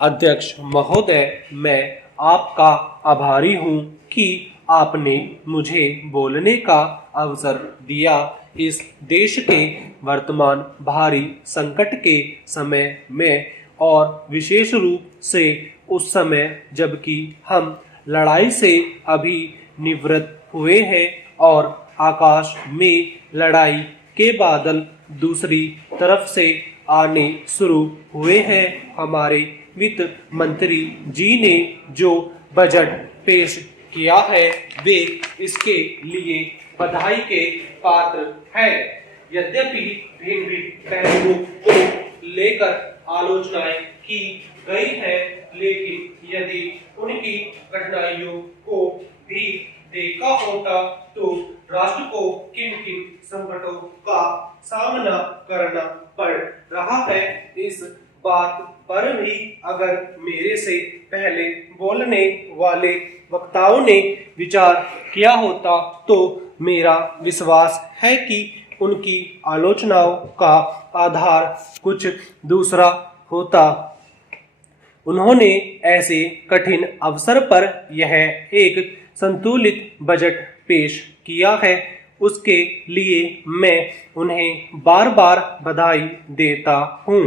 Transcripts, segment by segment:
अध्यक्ष महोदय, मैं आपका आभारी हूँ कि आपने मुझे बोलने का अवसर दिया। इस देश के वर्तमान भारी संकट के समय में और विशेष रूप से उस समय जबकि हम लड़ाई से अभी निवृत्त हुए हैं और आकाश में लड़ाई के बादल दूसरी तरफ से आने शुरू हुए हैं, हमारे वित्त मंत्री जी ने जो बजट पेश किया है वे इसके लिए बधाई के पात्र है। यद्यपि भिन्न भिन्न पहलुओं को लेकर आलोचनाएं की गई है, लेकिन यदि उनकी कठिनाइयों को भी देखा होता तो राष्ट्र को किन किन संकटों का सामना करना पड़ रहा है, इस बात पर भी अगर मेरे से पहले बोलने वाले वक्ताओं ने विचार किया होता तो मेरा विश्वास है कि उनकी आलोचनाओं का आधार कुछ दूसरा होता। उन्होंने ऐसे कठिन अवसर पर यह एक संतुलित बजट पेश किया है, उसके लिए मैं उन्हें बार बार बधाई देता हूँ।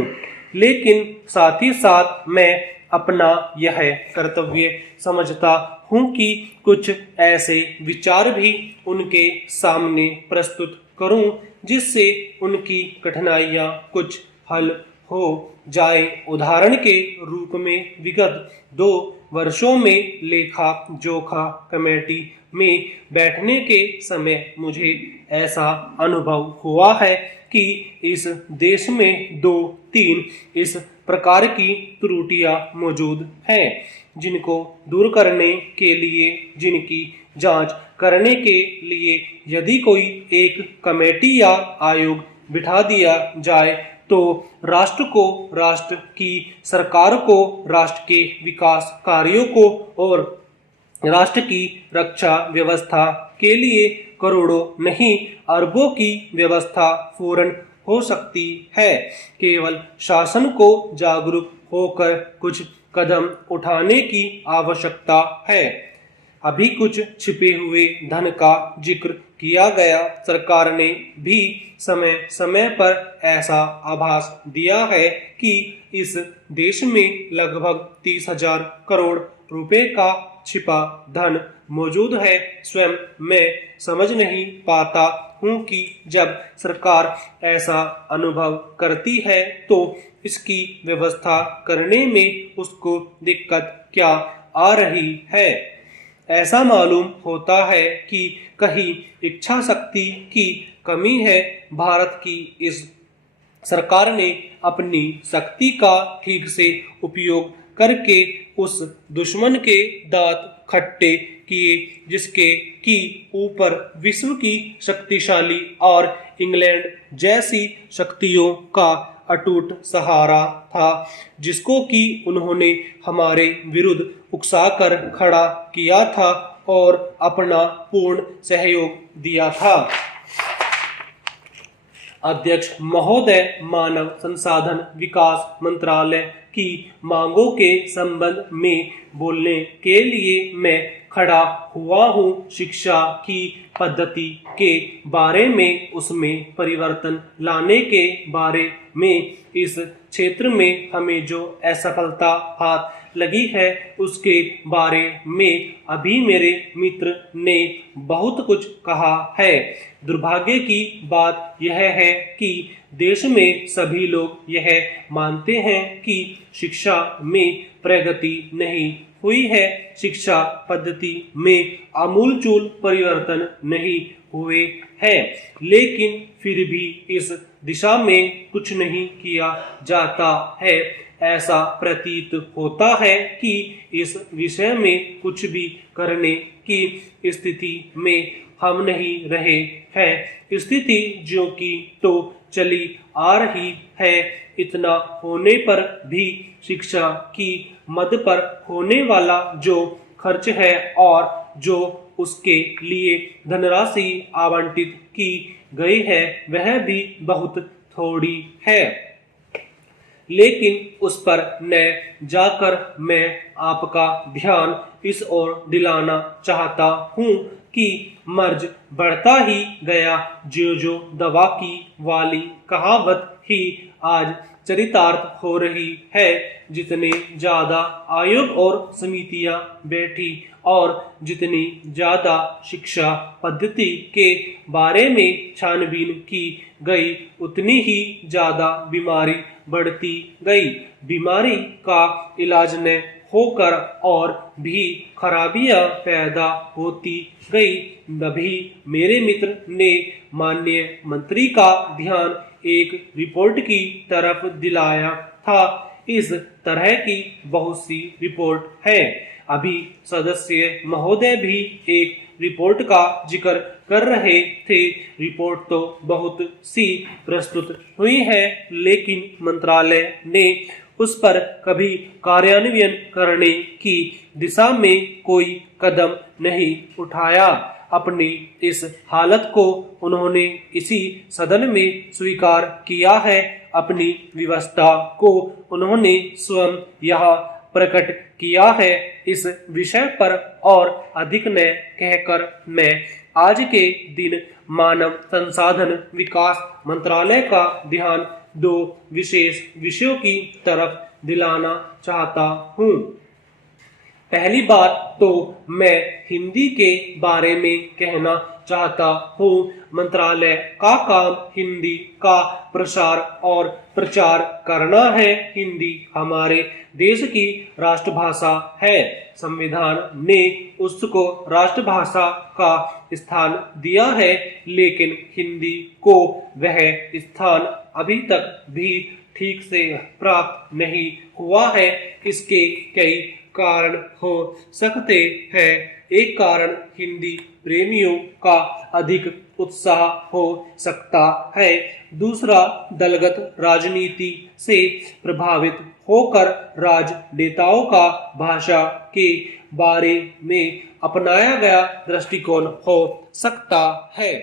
लेकिन साथ ही साथ मैं अपना यह कर्तव्य समझता हूँ कि कुछ ऐसे विचार भी उनके सामने प्रस्तुत करूँ जिससे उनकी कठिनाइयाँ कुछ हल हो जाए। उदाहरण के रूप में विगत 2 वर्षों में लेखा जोखा कमेटी में बैठने के समय मुझे ऐसा अनुभव हुआ है कि इस देश में 2-3 इस प्रकार की त्रुटियां मौजूद हैं जिनको दूर करने के लिए, जिनकी जांच करने के लिए यदि कोई एक कमेटी या आयोग बिठा दिया जाए तो राष्ट्र को, राष्ट्र की सरकार को, राष्ट्र के विकास कार्यों को और राष्ट्र की रक्षा व्यवस्था के लिए करोड़ों नहीं अरबों की व्यवस्था फौरन हो सकती है। केवल शासन को जागरूक होकर कुछ कदम उठाने की आवश्यकता है। अभी कुछ छिपे हुए धन का जिक्र किया गया। सरकार ने भी समय समय पर ऐसा आभास दिया है कि इस देश में लगभग 30,000 करोड़ रुपए का छिपा धन मौजूद है। स्वयं मैं समझ नहीं पाता हूँ कि जब सरकार ऐसा अनुभव करती है तो इसकी व्यवस्था करने में उसको दिक्कत क्या आ रही है। ऐसा मालूम होता है कि कहीं इच्छा शक्ति की कमी है। भारत की इस सरकार ने अपनी शक्ति का ठीक से उपयोग करके उस दुश्मन के दांत खट्टे किए जिसके की ऊपर विश्व की शक्तिशाली और इंग्लैंड जैसी शक्तियों का अटूट सहारा था, जिसको कि उन्होंने हमारे विरुद्ध उकसाकर खड़ा किया था और अपना पूर्ण सहयोग दिया था। अध्यक्ष महोदय, मानव संसाधन विकास मंत्रालय की मांगों के संबंध में बोलने के लिए मैं खड़ा हुआ हूँ। शिक्षा की पद्धति के बारे में, उसमें परिवर्तन लाने के बारे में, इस क्षेत्र में हमें जो असफलता हाथ लगी है उसके बारे में अभी मेरे मित्र ने बहुत कुछ कहा है। दुर्भाग्य की बात यह है कि देश में सभी लोग यह मानते हैं कि शिक्षा में प्रगति नहीं हुई है, शिक्षा पद्धति में आमूलचूल परिवर्तन नहीं हुए हैं, लेकिन फिर भी इस दिशा में कुछ नहीं किया जाता है। ऐसा प्रतीत होता है कि इस विषय में कुछ भी करने की स्थिति में हम नहीं रहे हैं। स्थिति जो कि तो चली आ रही है, इतना होने पर भी शिक्षा की मद पर होने वाला जो खर्च है और जो उसके लिए धनराशि आवंटित की गई है वह भी बहुत थोड़ी है। लेकिन उस पर न जाकर मैं आपका ध्यान इस ओर दिलाना चाहता हूँ कि मर्ज बढ़ता ही गया, जो जो दवा की वाली कहावत ही आज चरितार्थ हो रही है। जितने ज्यादा आयोग और समितियां बैठी और जितनी ज्यादा शिक्षा पद्धति के बारे में छानबीन की गई, उतनी ही ज्यादा बीमारी बढ़ती गई। बीमारी का इलाज न होकर और भी खराबियां पैदा होती गई। तभी मेरे मित्र ने माननीय मंत्री का ध्यान एक रिपोर्ट की तरफ दिलाया था। इस तरह की बहुत सी रिपोर्ट है। अभी सदस्य महोदय भी एक रिपोर्ट का जिक्र कर रहे थे। रिपोर्ट तो बहुत सी प्रस्तुत हुई है, लेकिन मंत्रालय ने उस पर कभी कार्यान्वयन करने की दिशा में कोई कदम नहीं उठाया। अपनी इस हालत को उन्होंने इसी सदन में स्वीकार किया है। अपनी व्यवस्था को उन्होंने स्वयं यहाँ प्रकट किया है। इस विषय पर और अधिक न कहकर मैं आज के दिन मानव संसाधन विकास मंत्रालय का ध्यान दो विशेष विषयों की तरफ दिलाना चाहता हूँ। पहली बात तो मैं हिंदी के बारे में कहना चाहता हूँ। मंत्रालय का काम हिंदी का प्रसार और प्रचार करना है। हिंदी हमारे देश की राष्ट्रभाषा है। संविधान ने उसको राष्ट्रभाषा का स्थान दिया है, लेकिन हिंदी को वह स्थान अभी तक भी ठीक से प्राप्त नहीं हुआ है। इसके कई कारण हो सकते हैं। एक कारण हिंदी प्रेमियों का अधिक उत्साह हो सकता है। दूसरा, दलगत राजनीति से प्रभावित होकर राजनेताओं का भाषा के बारे में अपनाया गया दृष्टिकोण हो सकता है।